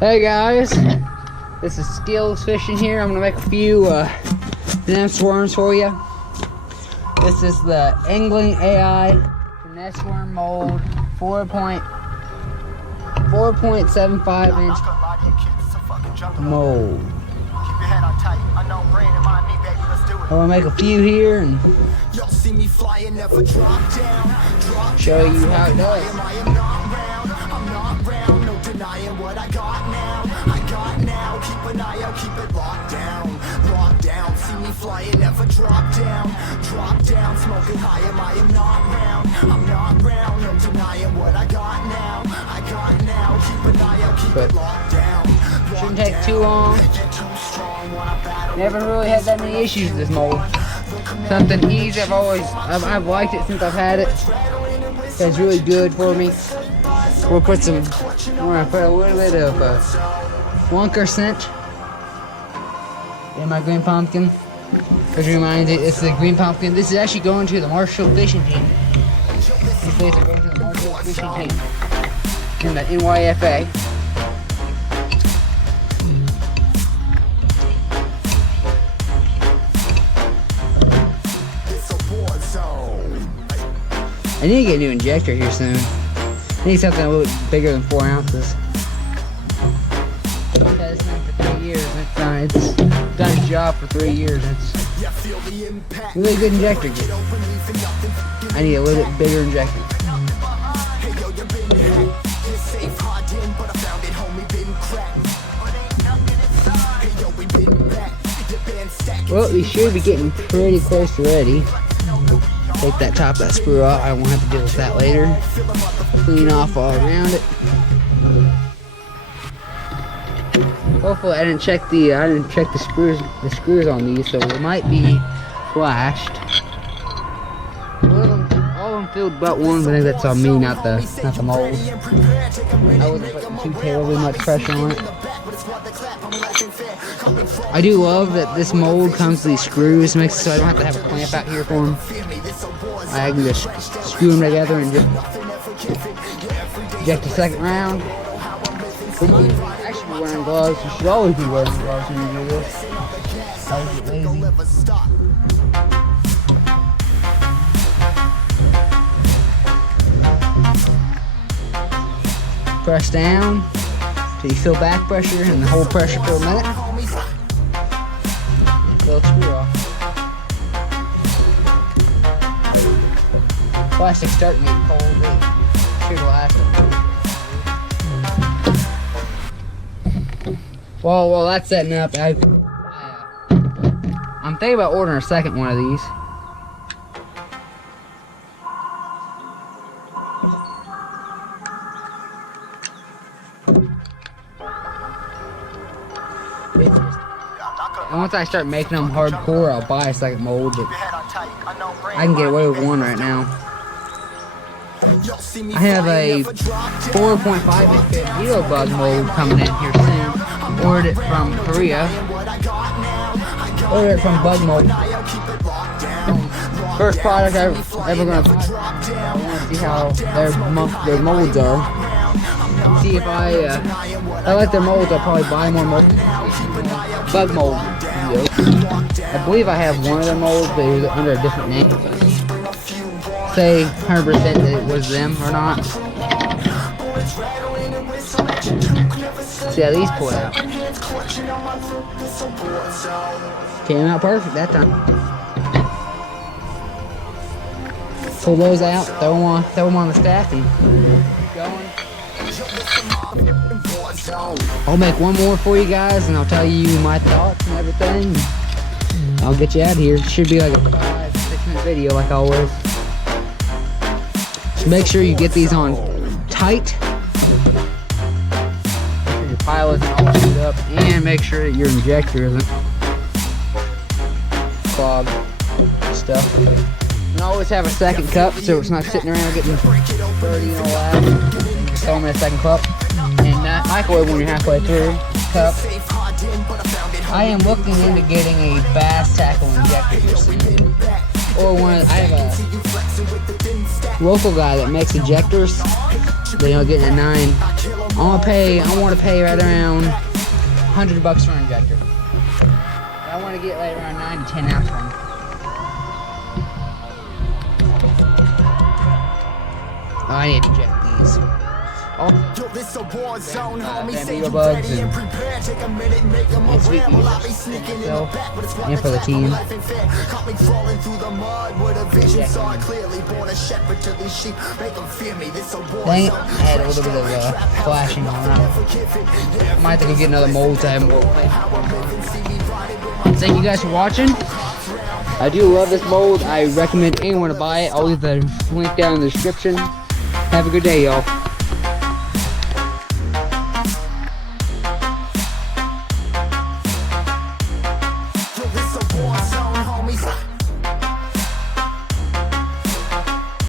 Hey guys, this is Skills Fishing here. I'm gonna make a few finesse worms for you. This is the Angling AI finesse worm mold, 4.75 inch mold. I'm gonna make a few here and show you how it does. What I got now, keep an eye out, keep it locked down, see me flying, never drop down, smoking high, I am not round, no denying what I got now, keep an eye out, keep it locked down, shouldn't take too long. Never really had that many issues with this mold. Something easy, I've liked it since I've had it. It's really good for me. We're gonna put a little bit of Wonker scent in my green pumpkin. Which reminds it, it's the green pumpkin. This is actually going to the Marshall fishing team. These baits are going to the Marshall fishing team in the NYFA. I need to get a new injector here soon. I need something a little bit bigger than 4 ounces. I've had this thing for 3 years. It's done its job for 3 years. It's a really good injector. I need a little bit bigger injector. Well, we should be getting pretty close to ready. Take that top of that screw off. I won't have to deal with that later. Clean off all around it. Hopefully I didn't check the screws on these, so it might be flashed. All of them filled but one, but I think that's on me, not the mold. I wasn't putting too terribly much pressure on it. I do love that this mold comes with these screws, makes it so I don't have to have a clamp out here for them. I can just screw them together and just eject the second round. I should be wearing gloves. You should always be wearing gloves when you do this. I always get lazy. Press down till you feel back pressure and the whole pressure for a minute. And fill the screw off. Plastic starting to get cold, but should last it. While that's setting up, I'm thinking about ordering a second one of these. And once I start making them hardcore, I'll buy a second mold, but I can get away with one right now. I have a 4.5 inch Hilo bug mold coming in here soon. Ordered it from Korea. Ordered it from Bug Mold. First product I'm ever gonna buy. I want to see how their molds are. See if I like their molds, I'll probably buy more molds. Bug mold. I believe I have one of their molds, but it was under a different name. Say 100% that it was them or not. See how these pull out. Came out perfect that time. Pull those out, throw them on the stack and keep going. I'll make one more for you guys and I'll tell you my thoughts and everything. I'll get you out of here. It should be like a 5-6 minute video like always. So make sure you get these on tight. Make sure your pile isn't all screwed up, and make sure that your injector isn't clogged and stuff. And always have a second cup so it's not sitting around getting dirty and all that. Just throw them in a second cup and not microwave when you're halfway through. Cup. I am looking into getting a bass tackle injector here soon. Or I have a local guy that makes injectors. Getting a 9 I want to pay right around $100 for an injector. I want to get like around 9 to 10 ounce one. Oh, I need to inject these. Yo, this a war zone, homie. Say Bamboo you bugs ready and and prepare. Take a minute, make them a sweet ramble. I'll be peas. sneaking in So, the back, but it's and for the team. life ain't fair. Caught me crawling through the mud where the vision saw it clearly. Born a shepherd to these sheep, make them fear me. This a war Dang it, zone. I had a little bit of flashing on that. I might have to go get another mold to have more. Thank you guys for watching. I do love this mold. I recommend anyone to buy it. I'll leave the link down in the description. Have a good day, y'all.